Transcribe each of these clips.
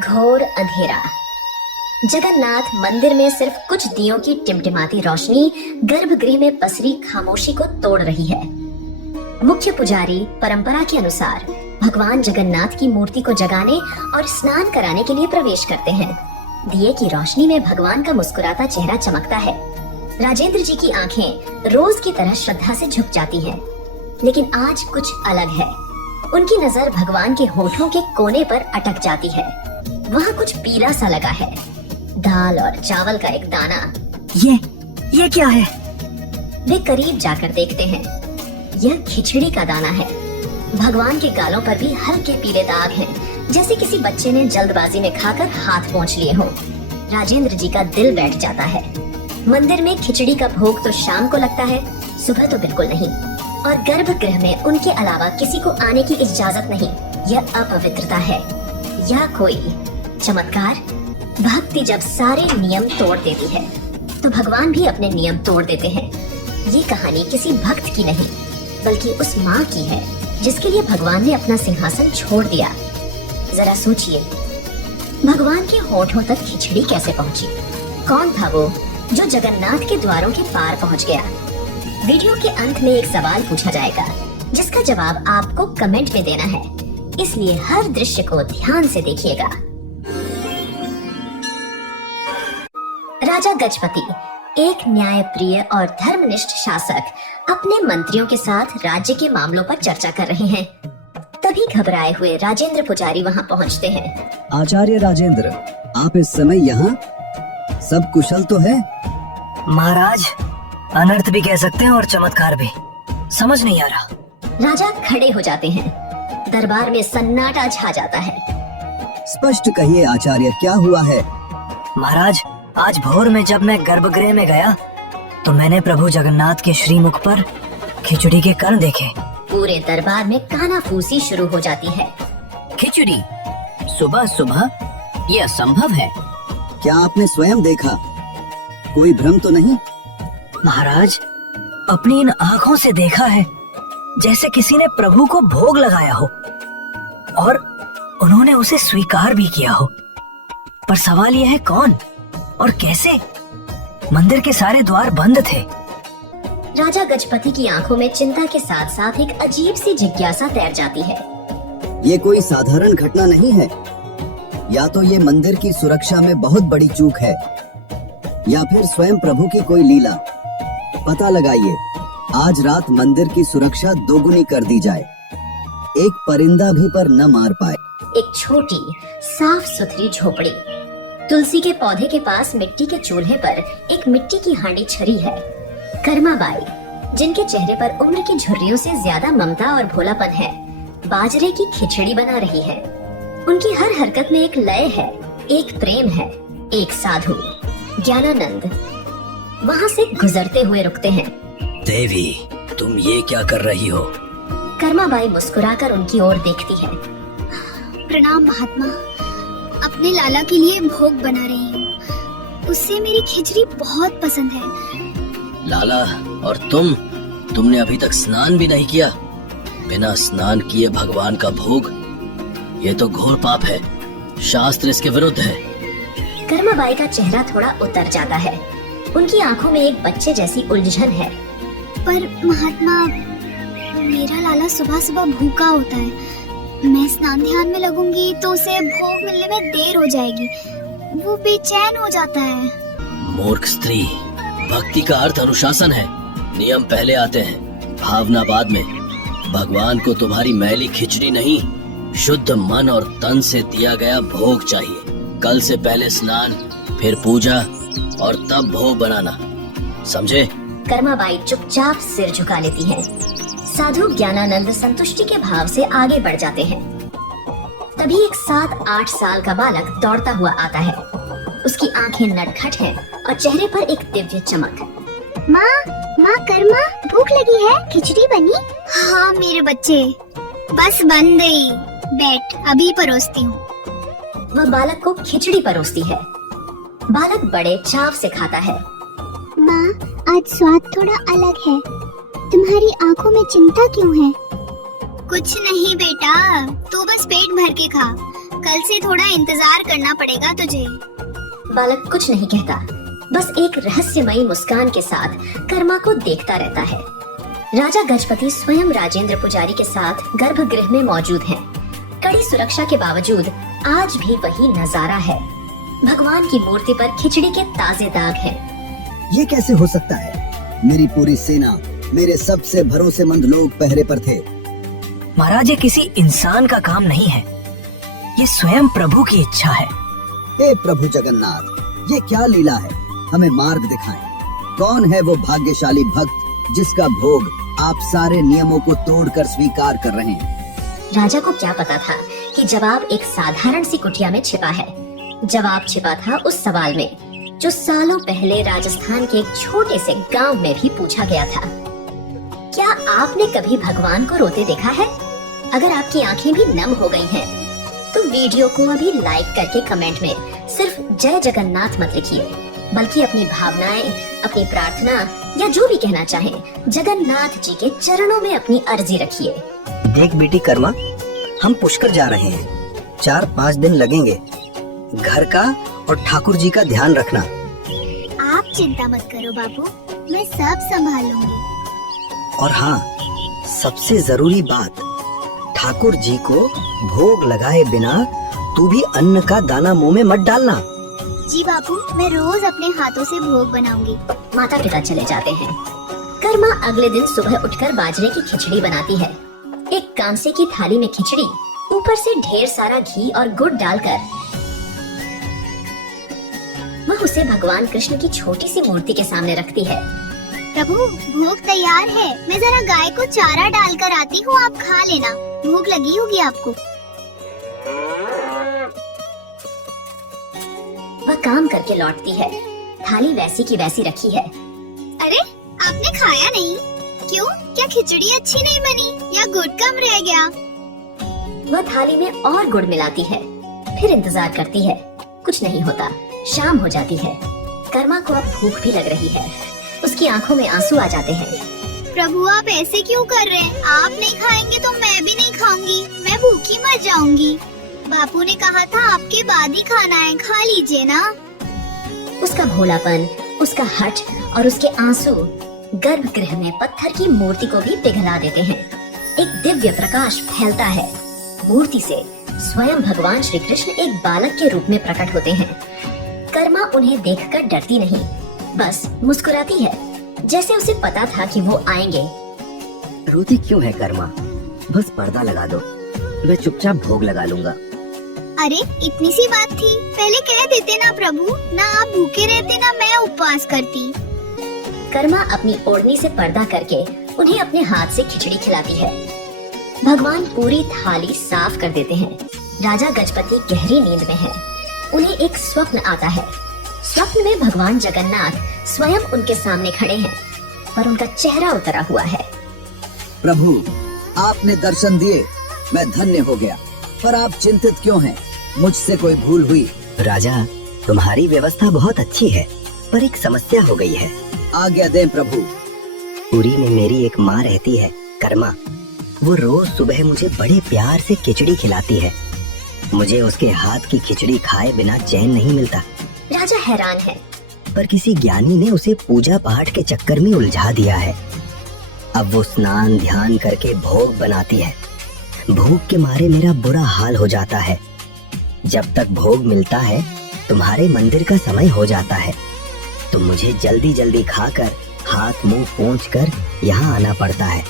घोर अंधेरा। जगन्नाथ मंदिर में सिर्फ कुछ दियों की टिमटिमाती रोशनी गर्भगृह में पसरी खामोशी को तोड़ रही है। मुख्य पुजारी परंपरा के अनुसार भगवान जगन्नाथ की मूर्ति को जगाने और स्नान कराने के लिए प्रवेश करते हैं। दिए की रोशनी में भगवान का मुस्कुराता चेहरा चमकता है। राजेंद्र जी की आंखें रोज की तरह श्रद्धा से झुक जाती हैं, लेकिन आज कुछ अलग है। उनकी नजर भगवान के होठों के कोने पर अटक जाती है। वहाँ कुछ पीला सा लगा है, दाल और चावल का एक दाना। ये क्या है? वे करीब जाकर देखते हैं। यह खिचड़ी का दाना है। भगवान के गालों पर भी हल्के पीले दाग हैं, जैसे किसी बच्चे ने जल्दबाजी में खाकर हाथ पोंछ लिए हो। राजेंद्र जी का दिल बैठ जाता है। मंदिर में खिचड़ी का भोग तो शाम को लगता है, सुबह तो बिल्कुल नहीं। और गर्भगृह में उनके अलावा किसी को आने की इजाजत नहीं। यह अपवित्रता है या कोई चमत्कार? भक्ति जब सारे नियम तोड़ देती है, तो भगवान भी अपने नियम तोड़ देते हैं। ये कहानी किसी भक्त की नहीं, बल्कि उस माँ की है जिसके लिए भगवान ने अपना सिंहासन छोड़ दिया। जरा सोचिए, भगवान के होठों तक खिचड़ी कैसे पहुँची? कौन था वो जो जगन्नाथ के द्वारों के पार पहुँच गया? वीडियो के अंत में एक सवाल पूछा जाएगा, जिसका जवाब आपको कमेंट में देना है, इसलिए हर दृश्य को ध्यान से देखिएगा। राजा गजपति, एक न्यायप्रिय और धर्मनिष्ठ शासक, अपने मंत्रियों के साथ राज्य के मामलों पर चर्चा कर रहे हैं। तभी घबराए हुए राजेंद्र पुजारी वहां पहुंचते हैं। आचार्य राजेंद्र, आप इस समय यहाँ? सब कुशल तो है? महाराज, अनर्थ भी कह सकते हैं और चमत्कार भी। समझ नहीं आ रहा। राजा खड़े हो जाते हैं। दरबार में सन्नाटा छा जाता है। स्पष्ट कहिए आचार्य, क्या हुआ है? महाराज, आज भोर में जब मैं गर्भगृह में गया तो मैंने प्रभु जगन्नाथ के श्रीमुख पर खिचड़ी के कण देखे। पूरे दरबार में कानाफूसी शुरू हो जाती है। खिचड़ी सुबह सुबह? ये असंभव है। क्या आपने स्वयं देखा? कोई भ्रम तो नहीं? महाराज, अपनी इन आँखों से देखा है, जैसे किसी ने प्रभु को भोग लगाया हो और उन्होंने उसे स्वीकार भी किया हो। पर सवाल यह है, कौन और कैसे? मंदिर के सारे द्वार बंद थे। राजा गजपति की आंखों में चिंता के साथ साथ एक अजीब सी जिज्ञासा तैर जाती है। ये कोई साधारण घटना नहीं है। या तो ये मंदिर की सुरक्षा में बहुत बड़ी चूक है, या फिर स्वयं प्रभु की कोई लीला। पता लगाइए, आज रात मंदिर की सुरक्षा दोगुनी कर दी जाए, एक परिंदा भी पर न मार पाए। एक छोटी साफ सुथरी झोपड़ी, तुलसी के पौधे के पास मिट्टी के चूल्हे पर एक मिट्टी की हांडी छरी है। कर्माबाई, जिनके चेहरे पर उम्र की झुर्रियों से ज्यादा ममता और भोलापन है, बाजरे की खिचड़ी बना रही है। उनकी हर हरकत में एक लय है, एक प्रेम है। एक साधु ज्ञानानंद वहाँ से गुजरते हुए रुकते हैं। देवी, तुम ये क्या कर रही हो? कर्माबाई मुस्कुराकर उनकी ओर देखती है। प्रणाम महात्मा, अपने लाला के लिए भोग बना रही हूँ। उससे मेरी खिचड़ी बहुत पसंद है। लाला और तुमने अभी तक स्नान भी नहीं किया। बिना स्नान किए भगवान का भोग, ये तो घोर पाप है। शास्त्र इसके विरुद्ध है। कर्माबाई का चेहरा थोड़ा उतर जाता है। उनकी आंखों में एक बच्चे जैसी उलझन है। पर महात्मा, मेरा लाला सुबह सुबह भूखा होता है। मैं स्नान ध्यान में लगूंगी तो उसे भोग मिलने में देर हो जाएगी। वो बेचैन हो जाता है। मूर्ख स्त्री, भक्ति का अर्थ अनुशासन है। नियम पहले आते हैं, भावना बाद में। भगवान को तुम्हारी मैली खिचड़ी नहीं, शुद्ध मन और तन से दिया गया भोग चाहिए। कल से पहले स्नान, फिर पूजा और तब भोग बनाना, समझे? कर्माबाई चुपचाप सिर झुका लेती है। साधु ज्ञानानंद संतुष्टि के भाव से आगे बढ़ जाते हैं। तभी एक 7-8 साल का बालक दौड़ता हुआ आता है। उसकी आंखें नटखट हैं और चेहरे पर एक दिव्य चमक। माँ कर्मा, भूख लगी है? खिचड़ी बनी? हाँ मेरे बच्चे, बस बन गई। बैठ, अभी परोसती हूँ। वह बालक को खिचड़ी परोसती है। बालक बड़े चाव से खाता है। माँ, आज स्वाद थोड़ा अलग है। तुम्हारी आंखों में चिंता क्यों है? कुछ नहीं बेटा, तू बस पेट भर के खा। कल से थोड़ा इंतजार करना पड़ेगा तुझे। बालक कुछ नहीं कहता, बस एक रहस्यमयी मुस्कान के साथ कर्मा को देखता रहता है। राजा गजपति स्वयं राजेंद्र पुजारी के साथ गर्भगृह में मौजूद हैं। कड़ी सुरक्षा के बावजूद आज भी वही नजारा है। भगवान की मूर्ति पर खिचड़ी के ताजे दाग हैं। ये कैसे हो सकता है? मेरी पूरी सेना, मेरे सबसे भरोसेमंद लोग पहरे पर थे। महाराज, ये किसी इंसान का काम नहीं है, ये स्वयं प्रभु की इच्छा है। हे प्रभु जगन्नाथ, ये क्या लीला है? हमें मार्ग दिखाएं। कौन है वो भाग्यशाली भक्त जिसका भोग आप सारे नियमों को तोड़कर स्वीकार कर रहे हैं? राजा को क्या पता था कि जवाब एक साधारण सी कुटिया में छिपा है। जवाब छिपा था उस सवाल में जो सालों पहले राजस्थान के एक छोटे से गांव में भी पूछा गया था। क्या आपने कभी भगवान को रोते देखा है? अगर आपकी आंखें भी नम हो गई हैं, तो वीडियो को अभी लाइक करके कमेंट में सिर्फ जय जगन्नाथ मत लिखिए, बल्कि अपनी भावनाएं, अपनी प्रार्थना या जो भी कहना चाहें, जगन्नाथ जी के चरणों में अपनी अर्जी रखिए। देख बेटी कर्मा, हम पुष्कर जा रहे हैं। 4-5 दिन लगेंगे। घर का और ठाकुर जी का ध्यान रखना। आप चिंता मत करो बाबू, मैं सब संभाल लूंगी। और हाँ, सबसे जरूरी बात, ठाकुर जी को भोग लगाए बिना तू भी अन्न का दाना मुंह में मत डालना। जी बाबू, मैं रोज अपने हाथों से भोग बनाऊंगी। माता पिता चले जाते हैं। कर्मा अगले दिन सुबह उठकर बाजरे की खिचड़ी बनाती है। एक कांसे की थाली में खिचड़ी, ऊपर से ढेर सारा घी और गुड़ डालकर वह उसे भगवान कृष्ण की छोटी सी मूर्ति के सामने रखती है। प्रभु, भोग तैयार है। मैं जरा गाय को चारा डालकर आती हूँ, आप खा लेना। भूख लगी होगी आपको। वह काम करके लौटती है। थाली वैसी की वैसी रखी है। अरे, आपने खाया नहीं? क्यों? क्या खिचड़ी अच्छी नहीं बनी या गुड़ कम रह गया? वह थाली में और गुड़ मिलाती है, फिर इंतजार करती है। कुछ नहीं होता। शाम हो जाती है। कर्मा को अब भूख भी लग रही है। उसकी आंखों में आंसू आ जाते हैं। प्रभु, आप ऐसे क्यों कर रहे हैं? आप नहीं खाएंगे तो मैं भी नहीं खाऊंगी। मैं भूखी मर जाऊंगी। बापू ने कहा था आपके बाद ही खाना है, खा लीजिए ना। उसका भोलापन, उसका हठ और उसके आंसू गर्भगृह में पत्थर की मूर्ति को भी पिघला देते हैं। एक दिव्य प्रकाश फैलता है। मूर्ति से स्वयं भगवान श्री कृष्ण एक बालक के रूप में प्रकट होते हैं। कर्मा उन्हें देखकर डरती नहीं, बस मुस्कुराती है, जैसे उसे पता था कि वो आएंगे। रोती क्यों है कर्मा? बस पर्दा लगा दो, मैं चुपचाप भोग लगा लूंगा। अरे, इतनी सी बात थी, पहले कह देते ना प्रभु। ना आप भूखे रहते ना मैं उपवास करती। कर्मा अपनी ओढ़नी से पर्दा करके उन्हें अपने हाथ से खिचड़ी खिलाती है। भगवान पूरी थाली साफ कर देते हैं। राजा गजपति गहरी नींद में है। उन्हें एक स्वप्न आता है। स्वप्न में भगवान जगन्नाथ स्वयं उनके सामने खड़े हैं, पर उनका चेहरा उतरा हुआ है। प्रभु, आपने दर्शन दिए, मैं धन्य हो गया। पर आप चिंतित क्यों हैं? मुझसे कोई भूल हुई? राजा, तुम्हारी व्यवस्था बहुत अच्छी है, पर एक समस्या हो गई है। आज्ञा दें प्रभु। पुरी में मेरी एक माँ रहती है, कर्मा। वो रोज सुबह मुझे बड़े प्यार से खिचड़ी खिलाती है। मुझे उसके हाथ की खिचड़ी खाए बिना चैन नहीं मिलता। राजा हैरान है। पर किसी ज्ञानी ने उसे पूजा पाठ के चक्कर में उलझा दिया है। अब वो स्नान ध्यान करके भोग बनाती है। भूख के मारे मेरा बुरा हाल हो जाता है। जब तक भोग मिलता है तुम्हारे मंदिर का समय हो जाता है, तो मुझे जल्दी जल्दी खाकर हाथ मुंह पोंछकर यहाँ आना पड़ता है।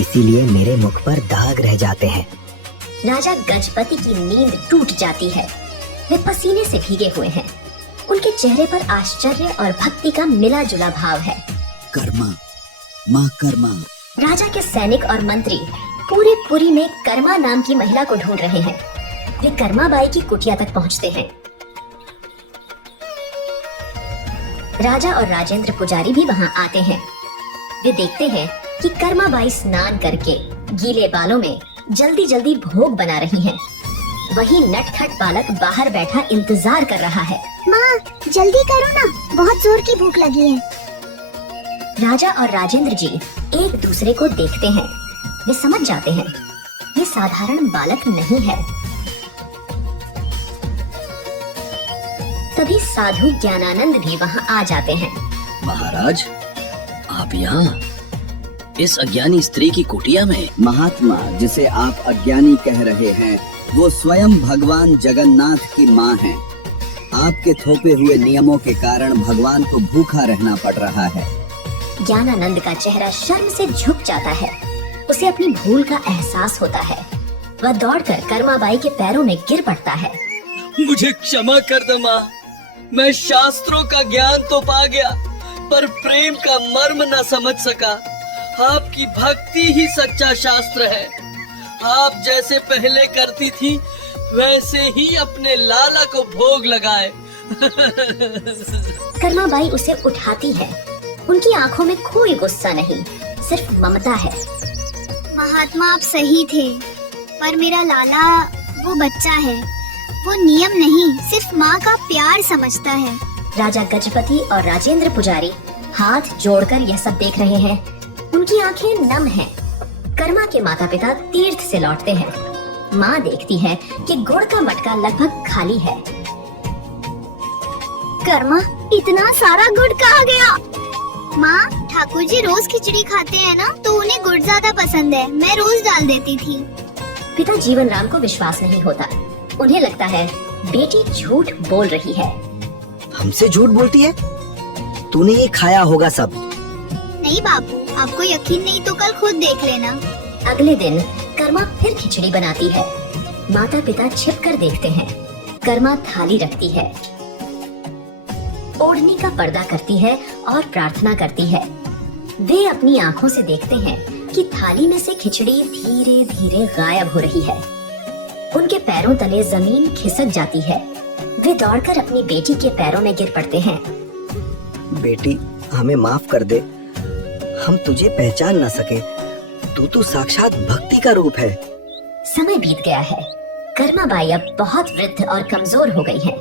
इसीलिए मेरे मुख पर दाग रह जाते हैं। राजा गजपति की नींद टूट जाती है। वे पसीने से भीगे हुए हैं। उनके चेहरे पर आश्चर्य और भक्ति का मिला जुला भाव है। कर्मा, माँ कर्मा। राजा के सैनिक और मंत्री पूरी पुरी में कर्मा नाम की महिला को ढूंढ रहे हैं। वे कर्मा बाई की कुटिया तक पहुंचते हैं। राजा और राजेंद्र पुजारी भी वहां आते हैं। वे देखते हैं कि कर्मा बाई स्नान करके गीले बालों में जल्दी जल्दी भोग बना रही हैं। वही नटखट बालक बाहर बैठा इंतजार कर रहा है। माँ, जल्दी करो ना, बहुत जोर की भूख लगी है। राजा और राजेंद्र जी एक दूसरे को देखते हैं। वे समझ जाते हैं ये साधारण बालक नहीं है। तभी साधु ज्ञानानंद भी वहाँ आ जाते हैं। महाराज, आप यहाँ इस अज्ञानी स्त्री की कुटिया में? महात्मा, जिसे आप अज्ञानी कह रहे हैं, वो स्वयं भगवान जगन्नाथ की माँ है। आपके थोपे हुए नियमों के कारण भगवान को भूखा रहना पड़ रहा है। ज्ञानानंद का चेहरा शर्म से झुक जाता है। उसे अपनी भूल का एहसास होता है। वह दौड़कर कर्माबाई के पैरों में गिर पड़ता है। मुझे क्षमा कर दो माँ। मैं शास्त्रों का ज्ञान तो पा गया, पर प्रेम का मर्म न समझ सका। आपकी भक्ति ही सच्चा शास्त्र है। आप जैसे पहले करती थी, वैसे ही अपने लाला को भोग लगाए। कर्माबाई उसे उठाती है। उनकी आंखों में कोई गुस्सा नहीं, सिर्फ ममता है। महात्मा, आप सही थे, पर मेरा लाला वो बच्चा है। वो नियम नहीं, सिर्फ माँ का प्यार समझता है। राजा गजपति और राजेंद्र पुजारी हाथ जोड़कर यह सब देख रहे हैं। उनकी आंखें नम हैं। कर्मा के माता पिता तीर्थ से लौटते हैं। माँ देखती है कि गुड़ का मटका लगभग खाली है। कर्मा, इतना सारा गुड़ कहाँ गया? माँ, ठाकुर जी रोज खिचड़ी खाते हैं ना, तो उन्हें गुड़ ज्यादा पसंद है। मैं रोज डाल देती थी। पिता जीवन राम को विश्वास नहीं होता। उन्हें लगता है बेटी झूठ बोल रही है। हमसे झूठ बोलती है? तूने ये खाया होगा सब। नहीं बापू, आपको यकीन नहीं तो कल खुद देख लेना। अगले दिन कर्मा फिर खिचड़ी बनाती है। माता पिता छिपकर देखते हैं। कर्मा थाली रखती है, ओढ़नी का पर्दा करती है और प्रार्थना करती है। वे अपनी आंखों से देखते हैं कि थाली में से खिचड़ी धीरे धीरे गायब हो रही है। उनके पैरों तले जमीन खिसक जाती है। वे दौड़कर अपनी बेटी के पैरों में गिर पड़ते हैं। बेटी, हमें माफ कर दे। हम तुझे पहचान न सके। तू तो साक्षात भक्ति का रूप है। समय बीत गया है। कर्माबाई अब बहुत वृद्ध और कमजोर हो गई है।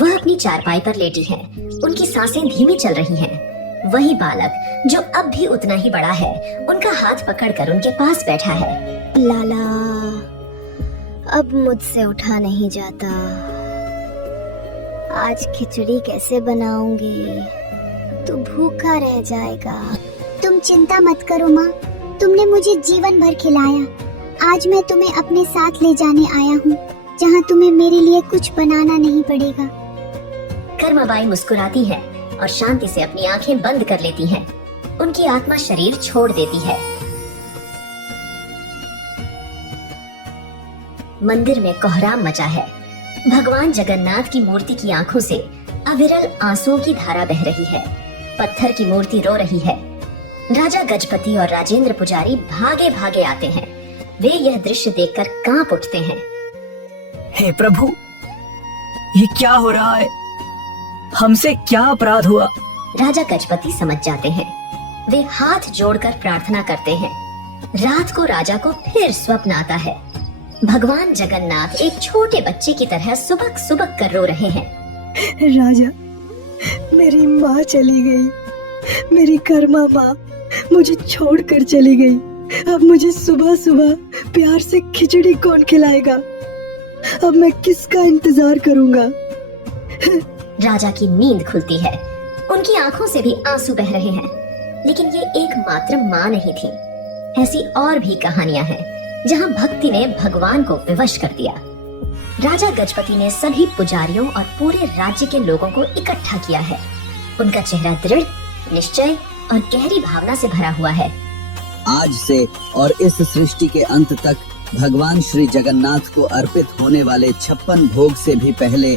वह अपनी चारपाई पर लेटी है। उनकी सांसें धीमी चल रही हैं। वही बालक जो अब भी उतना ही बड़ा है, उनका हाथ पकड़कर उनके पास बैठा है। लाला, अब मुझसे उठा नहीं जाता। आज खिचड़ी कैसे बनाऊंगी? तू भूखा रह जाएगा। तुम चिंता मत करो माँ, तुमने मुझे जीवन भर खिलाया। आज मैं तुम्हें अपने साथ ले जाने आया हूँ, जहाँ तुम्हें मेरे लिए कुछ बनाना नहीं पड़ेगा। कर्माबाई मुस्कुराती है और शांति से अपनी आंखें बंद कर लेती हैं। उनकी आत्मा शरीर छोड़ देती है। मंदिर में कोहराम मचा है। भगवान जगन्नाथ की मूर्ति की आंखों से अविरल आंसुओं की धारा बह रही है। पत्थर की मूर्ति रो रही है। राजा गजपति और राजेंद्र पुजारी भागे भागे आते हैं। वे यह दृश्य देखकर कांप उठते हैं। हे प्रभु, ये क्या हो रहा है? हमसे क्या अपराध हुआ? राजा गजपति समझ जाते हैं। वे हाथ जोड़कर प्रार्थना करते हैं। रात को राजा को फिर स्वप्न आता है। भगवान जगन्नाथ एक छोटे बच्चे की तरह सुबक सुबक कर रो रहे हैं। राजा, मेरी माँ चली गई। मेरी कर्मा माँ मुझे छोड़कर चली गई। अब मुझे सुबह सुबह प्यार से खिचड़ी कौन खिलाएगा? अब मैं किसका इंतजार करूंगा? राजा की नींद खुलती है। उनकी आंखों से भी आंसू बह रहे हैं। लेकिन ये एकमात्र माँ नहीं थी। ऐसी और भी कहानियां हैं जहाँ भक्ति ने भगवान को विवश कर दिया। राजा गजपति ने सभी पुजारियों और पूरे राज्य के लोगों को इकट्ठा किया है। उनका चेहरा दृढ़, निश्चय और गहरी भावना से भरा हुआ है। आज से और इस सृष्टि के अंत तक भगवान श्री जगन्नाथ को अर्पित होने वाले 56 भोग से भी पहले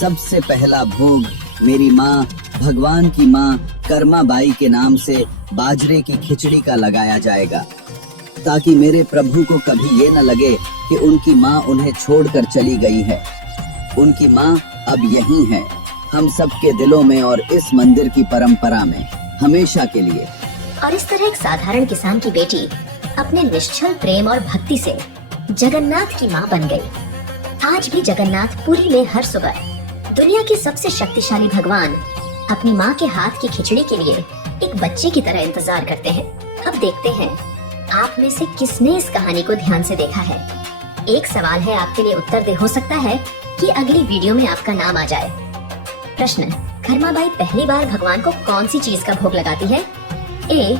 सबसे पहला भोग मेरी माँ, भगवान की माँ कर्माबाई के नाम से बाजरे की खिचड़ी का लगाया जाएगा, ताकि मेरे प्रभु को कभी ये न लगे कि उनकी माँ उन्हें छोड़कर चली गई है। उनकी माँ अब यहीं है, हम सबके दिलों में और इस मंदिर की परंपरा में हमेशा के लिए। और इस तरह एक साधारण किसान की बेटी अपने निश्चल प्रेम और भक्ति से जगन्नाथ की माँ बन गई। आज भी जगन्नाथ पुरी में हर सुबह दुनिया के सबसे शक्तिशाली भगवान अपनी माँ के हाथ की खिचड़ी के लिए एक बच्चे की तरह इंतजार करते हैं। अब देखते हैं आप में से किसने इस कहानी को ध्यान से देखा है। एक सवाल है आपके लिए उत्तर दे हो सकता है कि अगली वीडियो में आपका नाम आ जाए। प्रश्न, खरमाबाई पहली बार भगवान को कौन सी चीज का भोग लगाती है? ए,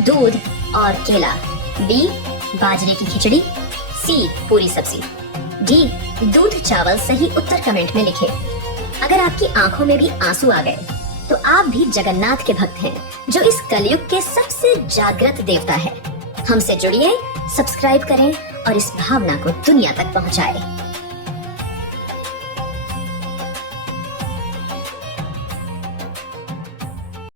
दूध और केला, बी, बाजरे की खिचड़ी, सी, पूरी सब्जी, डी, दूध चावल। सही उत्तर कमेंट में लिखें। अगर आपकी आंखों में भी आंसू आ गए तो आप भी जगन्नाथ के भक्त हैं, जो इस कलयुग के सबसे जागृत देवता है। हमसे जुड़िए, सब्सक्राइब करें और इस भावना को दुनिया तक पहुंचाएं।